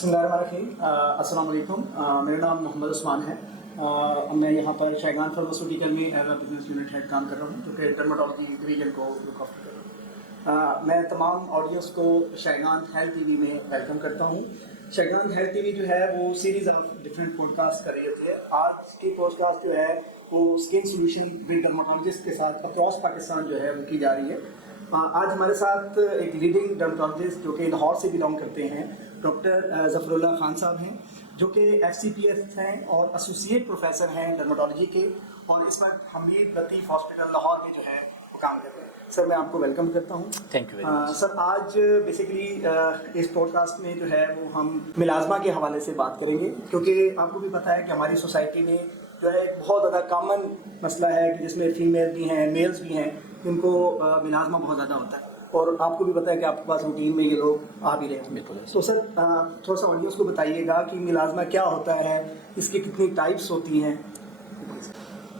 अस्सलाम वालेकुम। मेरा नाम मोहम्मद उस्मान है। मैं यहाँ पर शायगान फार्मास्यूटिकल में as a business unit head काम कर रहा हूँ, जो कि डर्माटोलॉजी डिवीजन को लुक आफ्टर कर रहा हूँ। मैं तमाम ऑडियंस को शायगान हेल्थ टीवी में वेलकम करता हूँ। शायगान हेल्थ टीवी जो है वो सीरीज़ ऑफ डिफरेंट पॉडकास्ट कर रही होती है। आज की पॉडकास्ट जो है वो स्किन सोल्यूशन विद डर्माटोलॉजिस्ट के साथ अक्रॉस पाकिस्तान जो है वो की जा रही है। आज हमारे साथ एक लीडिंग डर्माटोलॉजिस्ट जो कि लाहौर से बिलोंग करते हैं, डॉक्टर ज़फ़रुल्लाह खान साहब हैं, जो कि FCPS हैं और एसोसिएट प्रोफेसर हैं डर्माटोलॉजी के, और इस वक्त हमीद लतीफ़ हॉस्पिटल लाहौर में जो है वो काम कर रहे हैं। सर, मैं आपको वेलकम करता हूँ। Thank you very much. Sir, आज बेसिकली इस पॉडकास्ट में जो है वो हम मिलाज़मा के हवाले से बात करेंगे, क्योंकि आपको भी पता है कि हमारी सोसाइटी में जो है एक बहुत ज़्यादा कॉमन मसला है कि जिसमें फीमेल भी हैं, मेल्स भी हैं, जिनको मिलाज़मा बहुत ज़्यादा होता है, और आपको भी पता है कि आपके पास रूटीन में ये लोग आ भी रहे हैं। बिल्कुल। तो सर, थोड़ा सा ऑडियंस को बताइएगा कि मिलाज़मा क्या होता है, इसकी कितनी टाइप्स होती हैं।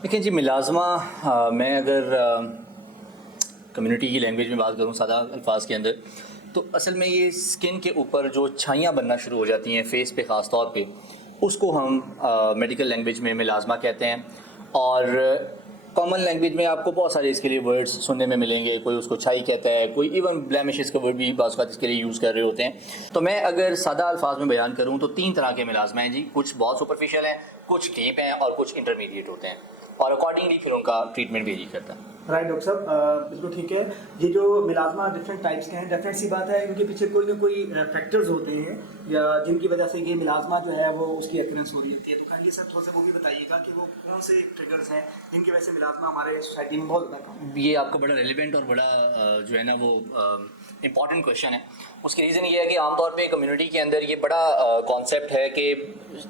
देखिए जी, मिलाज़मा मैं अगर कम्युनिटी की लैंग्वेज में बात करूँ सादा अल्फाज के अंदर, तो असल में ये स्किन के ऊपर जो छाइयाँ बनना शुरू हो जाती हैं फेस पे ख़ास तौर पे, उसको हम मेडिकल लैंग्वेज में मिलाज़मा कहते हैं। और कॉमन लैंग्वेज में आपको बहुत सारे इसके लिए वर्ड्स सुनने में मिलेंगे। कोई उसको छाई कहता है, कोई इवन ब्लेमिशेस का वर्ड भी बाज़ औक़ात इसके लिए यूज़ कर रहे होते हैं। तो मैं अगर सादा अल्फाज में बयान करूँ तो 3 तरह के मिलाज़मा हैं जी। कुछ बहुत सुपरफिशियल हैं, कुछ डीप हैं और कुछ इंटरमीडिएट होते हैं, और अकॉर्डिंगली फिर उनका ट्रीटमेंट वेरी करता है। राइट डॉक्टर साहब, बिल्कुल ठीक है। ये जो मिलाज़मा डिफरेंट टाइप्स के हैं, डेफिनेट सी बात है इनके पीछे कोई ना कोई फैक्टर्स होते हैं या जिनकी वजह से ये मिलाज़मा जो है वो उसकी अक्रेंस हो रही होती है। तो काइंडली सर थोड़ा सा वो भी बताइएगा कि वो कौन से ट्रिगर्स हैं जिनकी वजह से मिलाज़मा हमारे सोसाइटी में बहुत ज़्यादा कम है। ये आपका बड़ा रेलिवेंट और बड़ा जो है ना वो इम्पॉर्टेंट क्वेश्चन है। उसकी रीज़न ये है कि आमतौर पे कम्युनिटी के अंदर ये बड़ा कॉन्सेप्ट है कि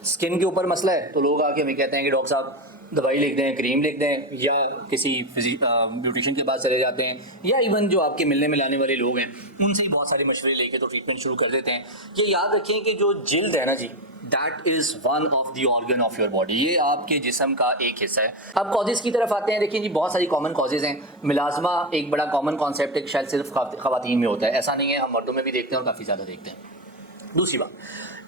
स्किन के ऊपर मसला है तो लोग आके हमें कहते हैं कि डॉक्टर साहब दवाई लिख दें, क्रीम लिख दें, या किसी ब्यूटिशियन के पास चले जाते हैं, या इवन जो आपके मिलने मिलाने वाले लोग हैं उनसे ही बहुत सारे मशवरे लेके तो ट्रीटमेंट शुरू कर देते हैं। ये याद रखें कि जो जिल्द है ना जी, that is one of the organ of your body. ये आपके जिस्म का एक हिस्सा है। अब कॉजेज़ की तरफ आते हैं। देखिए जी, बहुत सारी कॉमन कॉजेज़ हैं। मिलाज़मा एक बड़ा कॉमन कॉन्सेप्ट है, शायद सिर्फ ख़वातीन में होता है, ऐसा नहीं है, हम मर्दों में भी देखते हैं और काफ़ी ज़्यादा देखते हैं। दूसरी बात,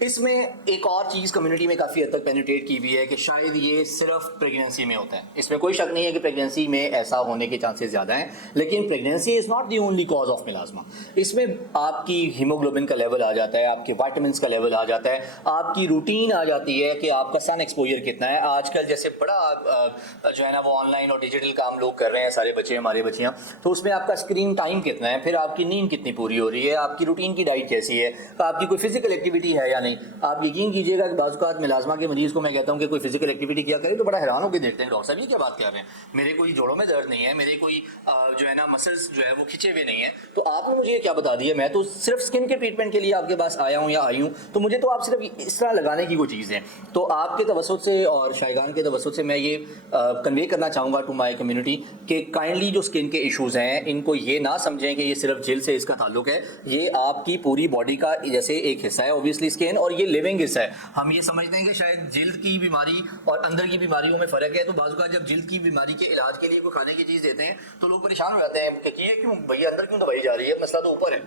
इसमें एक और चीज़ कम्युनिटी में काफ़ी हद तक पेनिट्रेट की हुई है कि शायद ये सिर्फ प्रेगनेंसी में होता है। इसमें कोई शक नहीं है कि प्रेगनेंसी में ऐसा होने के चांसेस ज़्यादा हैं, लेकिन pregnancy is not the only cause of melasma. इसमें आपकी हीमोग्लोबिन का लेवल आ जाता है, आपके वाइटामिन का लेवल आ जाता है, आपकी रूटीन आ जाती है कि आपका सन एक्सपोजर कितना है। आजकल जैसे बड़ा जो है ना वो ऑनलाइन और डिजिटल काम लोग कर रहे हैं, सारे बच्चे हमारे बच्चियाँ, तो उसमें आपका स्क्रीन टाइम कितना है, फिर आपकी नींद कितनी पूरी हो रही है, आपकी रूटीन की डाइट कैसी है, आपकी कोई फिजिकल एक्टिविटी है या नहीं। आप यकीन कीजिएगा कि बाज़ औक़ात मिलाज़मा के मरीज़ को मैं कहता हूँ कि कोई फिजिकल एक्टिविटी किया करे तो बड़ा हैरान होकर देखते हैं, डॉक्टर साहब ये क्या बात कर रहे हैं, मेरे कोई जोड़ों में दर्द नहीं है, मेरे कोई जो है ना मसल्स जो है वो खिंचे हुए नहीं है, तो आपने मुझे क्या बता दिया, मैं तो सिर्फ स्किन के ट्रीटमेंट के लिए आपके पास आया हूँ या आई हूँ, तो मुझे तो आप सिर्फ इस तरह लगाने की कोई चीज़ है। तो आपके तवस्सुत से और शायगान के तवस्सुत से मैं ये कन्वे करना चाहूँगा टू माई कम्युनिटी कि काइंडली जो स्किन के इशूज़ हैं इनको ये ना समझें कि ये सिर्फ जिल्द से इसका ताल्लुक है। ये आपकी पूरी बॉडी का जैसे एक हिस्सा है ऑब्वियसली स्किन, और ये लिविंग हिस्सा है। हम ये समझते हैं कि शायद जिल्द की बीमारी और अंदर की बीमारियों में फ़र्क है, तो बाज़ औक़ात जब जिल्द की बीमारी के इलाज के लिए कोई खाने की चीज़ देते हैं तो लोग परेशान हो जाते हैं कि ये क्यों भैया अंदर क्यों दवाई जा रही है, मसला तो ऊपर है।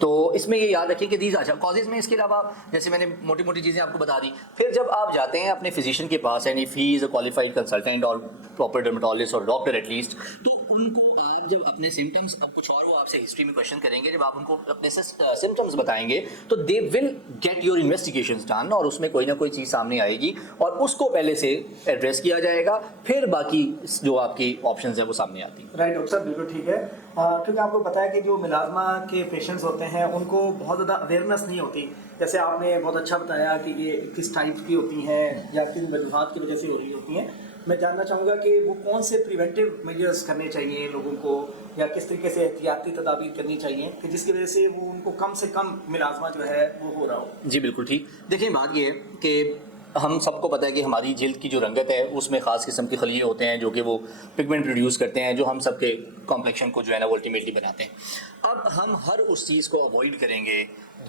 तो इसमें ये याद रखिए कि दीज अच्छा कॉजेज़ में इसके अलावा जैसे मैंने मोटी मोटी चीज़ें आपको बता दी। फिर जब आप जाते हैं अपने फिजिशियन के पास, यानी he is a qualified consultant और प्रॉपर डर्मेटोलॉजिस्ट और डॉक्टर एटलीस्ट, तो उनको आप जब अपने सिम्टम्स, अब कुछ और वो आपसे हिस्ट्री में क्वेश्चन करेंगे, जब आप उनको अपने सिम्टम्स बताएंगे तो they will get your investigations done, और उसमें कोई ना कोई चीज़ सामने आएगी और उसको पहले से एड्रेस किया जाएगा, फिर बाकी जो आपकी ऑप्शंस हैं वो सामने आती हैं। राइट डॉक्टर साहब, बिल्कुल ठीक है। क्योंकि आपको पता है कि जो मिलाज़मा के पेशेंट्स होते हैं उनको बहुत ज़्यादा अवेयरनेस नहीं होती। जैसे आपने बहुत अच्छा बताया कि ये किस टाइप की होती हैं या किन वजूहात की वजह से हो रही होती हैं। मैं जानना चाहूँगा कि वो कौन से प्रिवेंटिव मेजर्स करने चाहिए लोगों को, या किस तरीके से एहतियाती तदाबीर करनी चाहिए कि जिसकी वजह से वो उनको कम से कम मिलाज़मा जो है वो हो रहा हो। जी बिल्कुल ठीक। देखिए बात ये है कि हम सबको पता है कि हमारी जिल्द की जो रंगत है उसमें ख़ास किस्म के खलिए होते हैं जो कि वो पिगमेंट प्रोड्यूस करते हैं, जो हम सबके कॉम्प्लेक्शन को जो है ना वो अल्टीमेटली बनाते हैं। अब हम हर उस चीज़ को अवॉइड करेंगे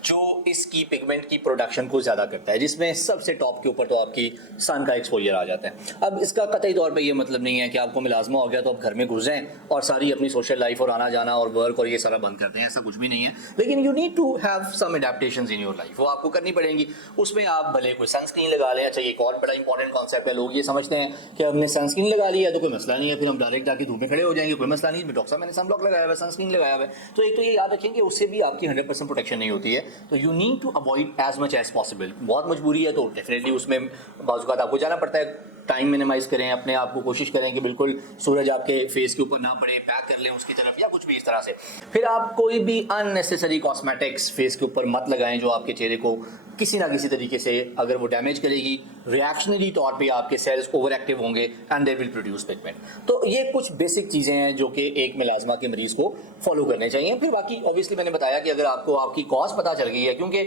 जो इसकी पिगमेंट की प्रोडक्शन को ज़्यादा करता है, जिसमें सबसे टॉप के ऊपर तो आपकी सन का एक्सपोजर आ जाता है। अब इसका कतई तौर पे ये मतलब नहीं है कि आपको मिलाजमा हो गया तो आप घर में घुस जाएं और सारी अपनी सोशल लाइफ और आना जाना और वर्क और ये सारा बंद कर दें, ऐसा कुछ भी नहीं है। लेकिन you need to have some adaptations in your life, वो आपको करनी पड़ेंगी। उसमें आप भले कोई सनस्क्रीन लगा लें। अच्छा, एक और बड़ा इंपॉर्टेंट कॉन्सेप्ट है, लोग ये समझते हैं कि हमने सनस्क्रीन लगा लिया है तो कोई मसला नहीं है, फिर हम डायरेक्ट जाके धूप में खड़े हो जाएंगे, कोई मसला नहीं। डॉक्टर साहब मैंने सनब्लॉक लगाया हुआ है, सनस्क्रीन लगाया हुआ है। तो एक तो ये याद रखें कि उससे भी आपकी 100% प्रोटेक्शन नहीं होती है। तो you need to avoid as much as possible. बहुत मजबूरी है तो डेफिनेटली उसमें बाज़ आपको जाना पड़ता है। टाइम मिनिमाइज करें, अपने आप को कोशिश करें कि बिल्कुल सूरज आपके फेस के ऊपर ना पड़े, बैक कर लें उसकी तरफ या कुछ भी इस तरह से। फिर आप कोई भी अननेसेसरी कॉस्मेटिक्स फेस के ऊपर मत लगाएं जो आपके चेहरे को किसी ना किसी तरीके से अगर वो डैमेज करेगी, रिएक्शनरी तौर पे आपके सेल्स ओवर एक्टिव होंगे and they will produce pigment. तो ये कुछ बेसिक चीज़ें हैं जो कि एक मिलाजमा के मरीज़ को फॉलो करने चाहिए। फिर बाकी ऑब्वियसली मैंने बताया कि अगर आपको आपकी कॉज पता चल गई है, क्योंकि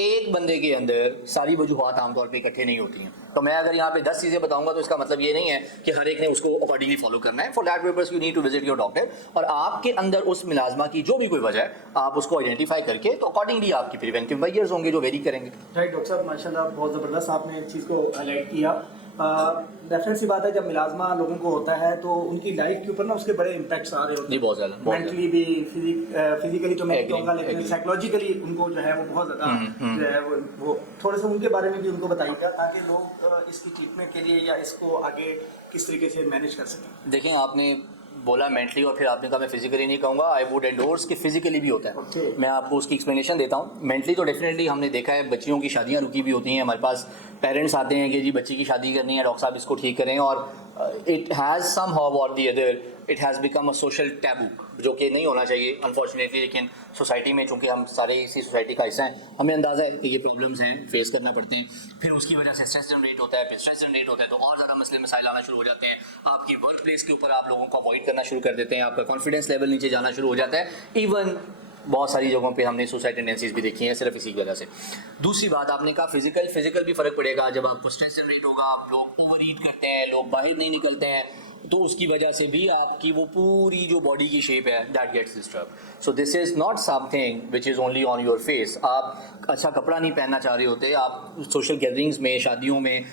एक बंदे के अंदर सारी वजूहात आमतौर पर इकट्ठे नहीं होती हैं। तो मैं अगर यहाँ पे 10 चीज़ें बताऊंगा तो इसका मतलब ये नहीं है कि हर एक ने उसको अकॉर्डिंगली फॉलो करना है। For that purpose you need to visit your doctor और आपके अंदर उस मिलाजमा की जो भी कोई वजह है आप उसको आइडेंटिफाई करके तो अकॉर्डिंगली आपकी प्रिवेंटिव मेजर्स होंगे जो वेरी करेंगे। राइट डॉक्टर साहब, माशाल्लाह बहुत ज़बरदस्त आपने इस चीज़ को हाईलाइट किया। डेफिनेट सी बात है, जब मिलाजमा लोगों को होता है तो उनकी लाइफ के ऊपर ना उसके बड़े इम्पैक्ट्स आ रहे होते जी, हैं। बहुत ज़्यादा, मेंटली भी, फिजिकली तो मैं Agree, कहूँगा, लेकिन agree. साइकोलॉजिकली उनको जो है वो बहुत ज़्यादा जो है वो थोड़ा सा उनके बारे में भी उनको बताइएगा ताकि लोग इसकी ट्रीटमेंट के लिए या इसको आगे किस तरीके से मैनेज कर सकें। देखिए, आपने बोला मेंटली और फिर आपने कहा मैं फिजिकली नहीं कहूँगा। आई वुड एंडोर्स कि फिजिकली भी होता है। Okay. मैं आपको उसकी एक्सप्लेनेशन देता हूँ। मेंटली तो डेफिनेटली हमने देखा है, बच्चियों की शादियाँ रुकी भी होती हैं, हमारे पास पेरेंट्स आते हैं कि जी बच्ची की शादी करनी है, डॉक्टर साहब इसको ठीक करें, और इट हैज़ सम हाउ और the other it has become a social taboo, जो कि नहीं होना चाहिए अनफॉर्चुनेटली। लेकिन सोसाइटी में चूँकि हम सारे इसी सोसाइटी का हिस्सा हैं, हमें अंदाज़ा है कि ये प्रॉब्लम्स हैं, फेस करना पड़ते हैं। फिर उसकी वजह से स्ट्रेस जनरेट होता है, फिर स्ट्रेस जनरेट होता है तो और ज़्यादा मसले मसाइल आना शुरू हो जाते हैं। आपकी वर्क प्लेस के ऊपर आप लोगों को अवॉइड करना शुरू कर देते हैं, आपका कॉन्फिडेंस लेवल नीचे जाना शुरू हो जाता है। इवन बहुत सारी जगहों पे हमने सुसाइड टेंडेंसीज भी देखी हैं सिर्फ इसी की वजह से। दूसरी बात, आपने कहा फिजिकल भी फ़र्क पड़ेगा। जब आपको स्ट्रेस जनरेट होगा, आप लोग ओवर ईट करते हैं, लोग बाहर नहीं निकलते हैं, तो उसकी वजह से भी आपकी वो पूरी जो बॉडी की शेप है that gets disturb. So this is not something which is only on your face. आप अच्छा कपड़ा नहीं पहनना चाह रहे होते, आप सोशल गैदरिंग्स में, शादियों में,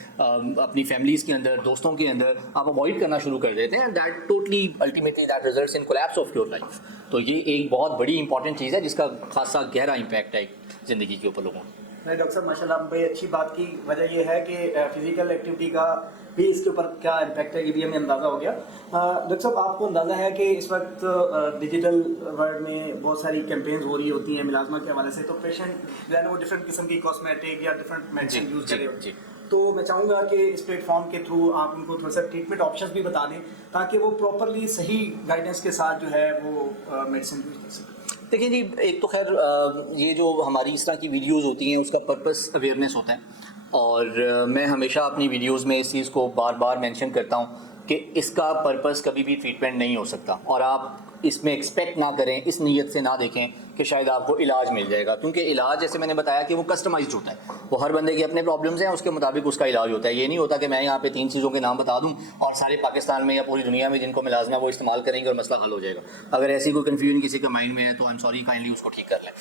अपनी फैमिलीज़ के अंदर, दोस्तों के अंदर आप अवॉइड करना शुरू कर देते हैं। That totally ultimately that results in collapse of your life. तो ये एक बहुत बड़ी इंपॉर्टेंट चीज़ है जिसका खासा गहरा इम्पैक्ट है ज़िंदगी के ऊपर लोगों को। नहीं डॉक्टर साहब, माशाल्लाह बड़ी अच्छी बात की। वजह ये है कि फिजिकल एक्टिविटी का भी इसके ऊपर क्या इम्पैक्ट है ये भी हमें अंदाज़ा हो गया। डॉक्टर साहब, आपको अंदाज़ा है कि इस वक्त डिजिटल वर्ल्ड में बहुत सारी कैंपेन्स हो रही होती हैं मिलाजमा के हवाले से, तो पेशेंट जो है ना वो डिफरेंट किस्म की कॉस्मेटिक या डिफरेंट मेडिसिन यूज़ कर रहे होते हैं। तो मैं चाहूँगा कि इस प्लेटफॉर्म के थ्रू आप उनको थोड़ा सा ट्रीटमेंट ऑप्शंस भी बता दें ताकि वो प्रॉपरली सही गाइडेंस के साथ जो है वो मेडिसिन यूज़ कर सकें। देखिए जी, एक तो खैर ये जो हमारी इस तरह की वीडियोस होती हैं उसका पर्पस अवेयरनेस होता है, और मैं हमेशा अपनी वीडियोस में इस चीज़ को बार बार मेंशन करता हूँ कि इसका पर्पस कभी भी ट्रीटमेंट नहीं हो सकता, और आप इसमें एक्सपेक्ट ना करें, इस नीयत से ना देखें कि शायद आपको इलाज मिल जाएगा, क्योंकि इलाज जैसे मैंने बताया कि वो कस्टमाइज्ड होता है, वो हर बंदे के अपने प्रॉब्लम्स हैं, उसके मुताबिक उसका इलाज होता है। ये नहीं होता कि मैं यहाँ पे 3 चीज़ों के नाम बता दूँ और सारे पाकिस्तान में या पूरी दुनिया में जिनको मिलाजमा वो इस्तेमाल करेंगे और मसला हल हो जाएगा। अगर ऐसी कोई कन्फ्यूजन किसी के माइंड में है तो आई एम सॉरी, काइंडली उसको ठीक कर लें।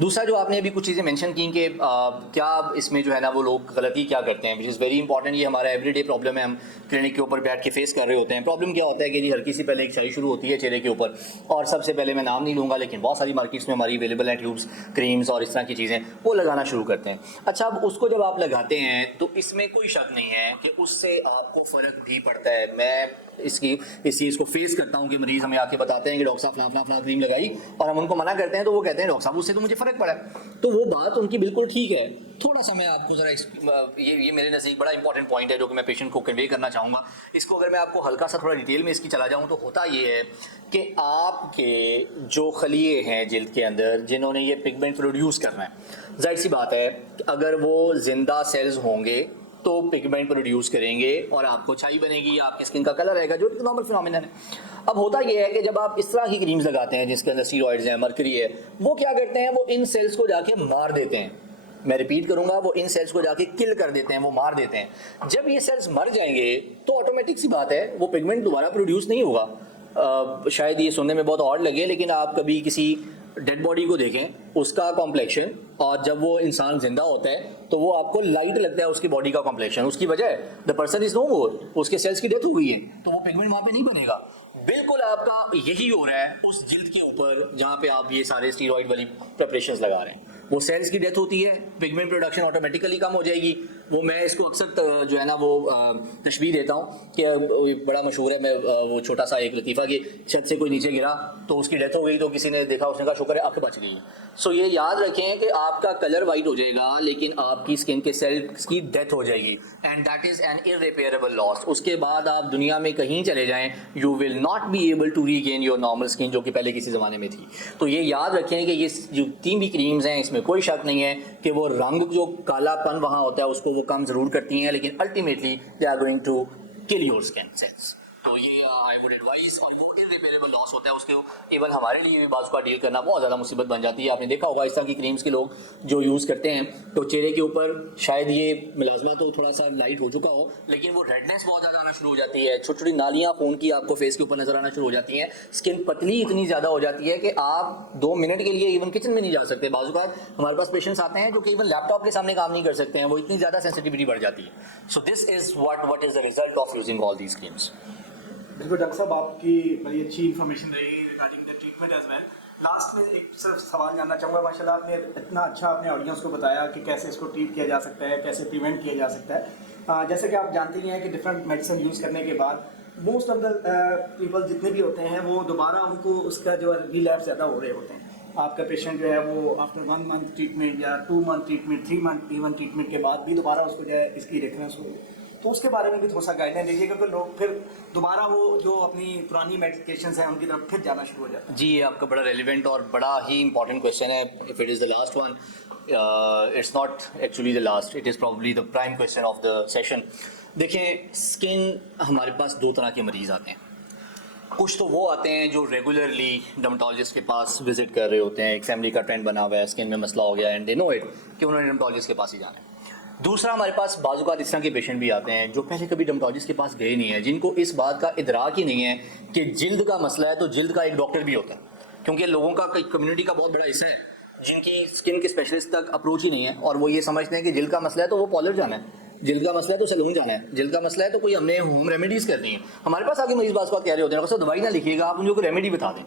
दूसरा, जो आपने अभी कुछ चीज़ें मेंशन की कि क्या इसमें जो है ना वो लोग गलती क्या करते हैं, विच इज़ वेरी इंपॉर्टेंट। ये हमारा एवरीडे प्रॉब्लम है, हम क्लिनिक के ऊपर बैठ के फेस कर रहे होते हैं। प्रॉब्लम क्या होता है कि जी हल्की सी पहले एक छाई शुरू होती है चेहरे के ऊपर, और सबसे पहले मैं नाम नहीं लूँगा लेकिन बहुत सारी मार्केट्स में हमारी अवेलेबल है ट्यूब्स, क्रीम्स और इस तरह की चीज़ें, वो लगाना शुरू करते हैं। अच्छा, अब उसको जब आप लगाते हैं तो इसमें कोई शक नहीं है कि उससे आपको फ़र्क भी पड़ता है। मैं इस चीज़ को फेस करता हूँ कि मरीज़ हमें आके बताते हैं कि डॉक्टर साहब फलां क्रीम लगाई, और हम उनको मना करते हैं तो वो कहते हैं डॉक्टर साहब उससे तो मुझे फ़र्क पड़ा है। तो वो बात उनकी बिल्कुल ठीक है। थोड़ा सा मैं आपको ज़रा ये मेरे नज़दीक बड़ा इंपॉर्टेंट पॉइंट है जो कि मैं पेशेंट को कन्वे करना चाहूँगा। इसको अगर मैं आपको हल्का सा थोड़ा डिटेल में इसकी चला जाऊँ तो होता ये है कि आपके जो खलिए हैं जिल्द के अंदर जिन्होंने ये पिगमेंट प्रोड्यूस करना है, जाहिर सी बात है अगर वो जिंदा सेल्स होंगे तो पिगमेंट प्रोड्यूस करेंगे और आपको छाई बनेगी, आपकी स्किन का कलर रहेगा, जो नॉर्मल फिनोमिनन है। अब होता यह है कि जब आप इस तरह की क्रीम्स लगाते हैं जिसके अंदर स्टीरॉइड्स हैं, मर्करी है, वो क्या करते हैं, वो इन सेल्स को जाके मार देते हैं। मैं रिपीट करूंगा, वो इन सेल्स को जाके किल कर देते हैं, वो मार देते हैं। जब ये सेल्स मर जाएंगे तो ऑटोमेटिक सी बात है वो पिगमेंट दोबारा प्रोड्यूस नहीं होगा। शायद ये सुनने में बहुत ऑड लगे, लेकिन आप कभी किसी डेड बॉडी को देखें, उसका कॉम्प्लेक्शन, और जब वो इंसान जिंदा होता है तो वो आपको लाइट लगता है उसकी बॉडी का कॉम्प्लेक्शन। उसकी वजह द पर्सन इज नो मोर, उसके सेल्स की डेथ हो गई है, तो वो पिगमेंट वहां पे नहीं बनेगा। बिल्कुल आपका यही हो रहा है उस जिल्द के ऊपर जहां पे आप ये सारे स्टीरॉइड वाली प्रिपरेशंस लगा रहे हैं। वो सेल्स की डेथ होती है, पिगमेंट प्रोडक्शन ऑटोमेटिकली कम हो जाएगी। वो मैं इसको अक्सर जो है ना वो तशबीह देता हूँ कि बड़ा मशहूर है, मैं वो छोटा सा एक लतीफ़ा कि छत से कोई नीचे गिरा तो उसकी डेथ हो गई, तो किसी ने देखा, उसने कहा शुक्र है आँख बच गई। सो ये याद रखें कि आपका कलर वाइट हो जाएगा लेकिन आपकी स्किन के सेल्स की डेथ हो जाएगी, and that is an irreparable loss. उसके बाद आप दुनिया में कहीं चले जाएं, you will not be able to regain your normal skin जो कि पहले किसी ज़माने में थी। तो ये याद रखें कि ये जो 3 भी क्रीम्स हैं इसमें कोई शक नहीं है कि वो रंग जो कालापन वहाँ होता है उसको वो कम ज़रूर करती हैं, लेकिन ultimately they are going to kill your skin cells. तो ये आई वुड एडवाइस, और वो इररिपेयरेबल लॉस होता है उसके, इवन हमारे लिए भी बाज़ का डील करना बहुत ज़्यादा मुसीबत बन जाती है। आपने देखा होगा इस तरह की क्रीम्स के लोग जो यूज़ करते हैं तो चेहरे के ऊपर शायद ये मुलाजमा तो थोड़ा सा लाइट हो चुका हो, लेकिन वो रेडनेस बहुत ज़्यादा आना शुरू हो जाती है, छोटी छोटी नालियाँ खून की आपको फेस के ऊपर नजर आना शुरू हो जाती हैं, स्किन पतली इतनी ज़्यादा हो जाती है कि आप 2 मिनट के लिए इवन किचन में नहीं जा सकते। बाज़ औक़ात हमारे पास पेशेंट्स आते हैं जो कि इवन लैपटॉप के सामने काम नहीं कर सकते हैं, वो इतनी ज़्यादा सेंसिटिविटी बढ़ जाती है। So this is what is the result of using all these creams. बिल्कुल डॉक्टर साहब, आपकी बड़ी अच्छी इन्फॉर्मेशन रही regarding the treatment as well. Last में एक सिर्फ सवाल जानना चाहूँगा, माशाल्लाह आपने इतना अच्छा अपने ऑडियंस को बताया कि कैसे इसको ट्रीट किया जा सकता है, कैसे प्रिवेंट किया जा सकता है। जैसे कि आप जानते ही हैं कि डिफरेंट मेडिसिन यूज़ करने के बाद मोस्ट ऑफ द पीपल जितने भी होते हैं वो दोबारा उनको उसका जो है रिलैप्स ज़्यादा हो रहे होते हैं। आपका पेशेंट जो है वो आफ्टर 1 मंथ ट्रीटमेंट या 2 month treatment, 3 month even treatment के बाद भी दोबारा उसको जो है इसकी रेफरेंस हो, तो उसके बारे में भी थोड़ा सा गाइडलाइन दीजिएगा कि लोग फिर दोबारा वो जो अपनी पुरानी मेडिकेशंस हैं उनकी तरफ फिर जाना शुरू हो जाता है। जी, ये आपका बड़ा रेलिवेंट और बड़ा ही इंपॉर्टेंट क्वेश्चन है। If it is the last one, it's not actually the last, it is probably the prime question of the session. देखिए, स्किन हमारे पास 2 तरह के मरीज़ आते हैं। कुछ तो वो आते हैं जो रेगुलरली डर्मेटोलॉजिस्ट के पास विजिट कर रहे होते हैं, एक फैमिली का ट्रेंड बना हुआ है, स्किन में मसला हो गया एंड दे नो इट कि उन्होंने डर्मेटोलॉजिस्ट के पास ही जाना है। दूसरा, हमारे पास बाज़ इस तरह के पेशेंट भी आते हैं जो पहले कभी डर्मेटोलॉजिस्ट के पास गए नहीं हैं, जिनको इस बात का इदराक ही नहीं है कि जिल्द का मसला है तो जिल्द का एक डॉक्टर भी होता है, क्योंकि लोगों का कम्युनिटी का बहुत बड़ा हिस्सा है जिनकी स्किन के स्पेशलिस्ट तक अप्रोच ही नहीं है, और वो ये समझते हैं कि जिल्द का मसला है तो वो पार्लर जाना है, जिल्द का मसला है तो सैलून जाना है, जिल्द का मसला है तो कोई हमने होम रेमेडीज़ करनी है। हमारे पास आगे मरीज बात कह रहे होते हैं डॉक्टर साहब दवाई ना लिखिएगा, आप उनको रेमेडी बता दें।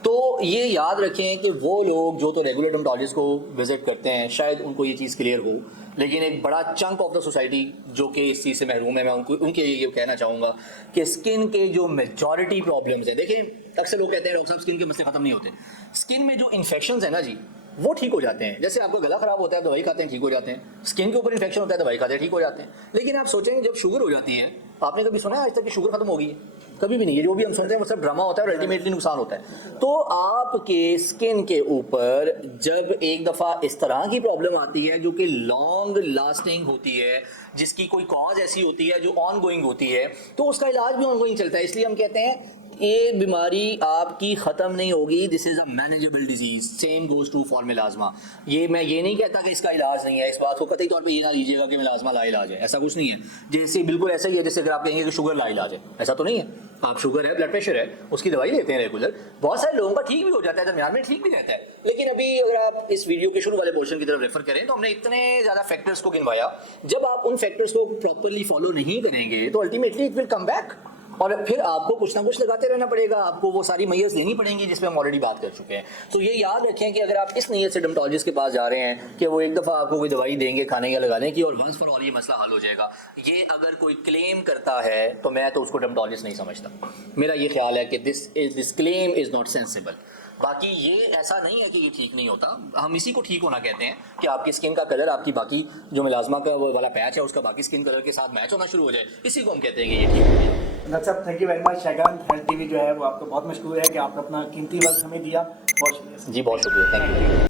तो ये याद रखें कि वो लोग जो तो रेगुलर डर्मेटोलॉजिस्ट को विजिट करते हैं शायद उनको ये चीज़ क्लियर हो, लेकिन एक बड़ा चंक ऑफ द सोसाइटी जो कि इस चीज़ से महरूम है, मैं उनके ये कहना चाहूँगा कि स्किन के जो मेजॉरिटी प्रॉब्लम्स हैं, देखिए अक्सर लोग कहते हैं डॉक्टर साहब स्किन के मसले ख़त्म नहीं होते। स्किन में जो इन्फेक्शंस हैं ना जी, वो ठीक हो जाते हैं। जैसे आपका गला खराब होता है दवाई खाते हैं ठीक हो जाते हैं, स्किन के ऊपर इन्फेक्शन होता है दवाई खाते हैं ठीक हो जाते हैं। लेकिन आप सोचेंगे जब शुगर हो जाती है, आपने कभी सुना है आज तक कि शुगर खत्म हो गई है? कभी भी नहीं है। जो भी हम सुनते हैं वो सब ड्रामा होता है और अल्टीमेटली नुकसान होता है। तो आपके स्किन के ऊपर जब एक दफ़ा इस तरह की प्रॉब्लम आती है जो कि लॉन्ग लास्टिंग होती है, जिसकी कोई कॉज ऐसी होती है जो ऑन गोइंग होती है, तो उसका इलाज भी ऑन गोइंग चलता है। इसलिए हम कहते हैं ये बीमारी आपकी ख़त्म नहीं होगी, this is a manageable disease, same goes to for melasma. ये मैं ये नहीं कहता कि इसका इलाज नहीं है, इस बात को कतई तौर पे ये ना लीजिएगा कि मिलाजमा लाइलाज है, ऐसा कुछ नहीं है। जैसे बिल्कुल ऐसा ही है जैसे अगर आप कहेंगे कि शुगर लाइलाज है, ऐसा तो नहीं है। आप शुगर है, ब्लड प्रेशर है, उसकी दवाई लेते हैं रेगुलर, बहुत सारे लोगों का ठीक भी हो जाता है, दरमियान में ठीक भी रहता है। लेकिन अभी अगर आप इस वीडियो के शुरू वाले पोर्शन की तरफ रेफर करें तो हमने इतने ज़्यादा फैक्टर्स को गिनवाया। जब आप उन फैक्टर्स को प्रॉपरली फॉलो नहीं करेंगे तो ultimately it will come back, और फिर आपको कुछ ना कुछ लगाते रहना पड़ेगा, आपको वो सारी मैयर्स लेनी पड़ेंगी जिस पे हम ऑलरेडी बात कर चुके हैं। तो ये याद रखें कि अगर आप इस नीयत से डर्मेटोलॉजिस्ट के पास जा रहे हैं कि वो एक दफ़ा आपको कोई दवाई देंगे खाने या लगाने की और वंस फॉर ऑल ये मसला हल हो जाएगा, ये अगर कोई क्लेम करता है तो मैं तो उसको डर्मेटोलॉजिस्ट नहीं समझता। मेरा ये ख्याल है कि this claim is not sensible. बाकी ये ऐसा नहीं है कि ये ठीक नहीं होता, हम इसी को ठीक होना कहते हैं कि आपकी स्किन का कलर आपकी बाकी जो मिलाजमा का वो वाला पैच है उसका बाकी स्किन कलर के साथ मैच होना शुरू हो जाए, इसी को हम कहते हैं कि ये ठीक है। डॉक्टर साहब थैंक यू वेरी मच। शैगान हेल्थ टीवी जो है वो आपको बहुत मशहूर है कि आपने अपना कीमती वक्त हमें दिया, बहुत शुक्रिया जी, बहुत शुक्रिया, थैंक यू।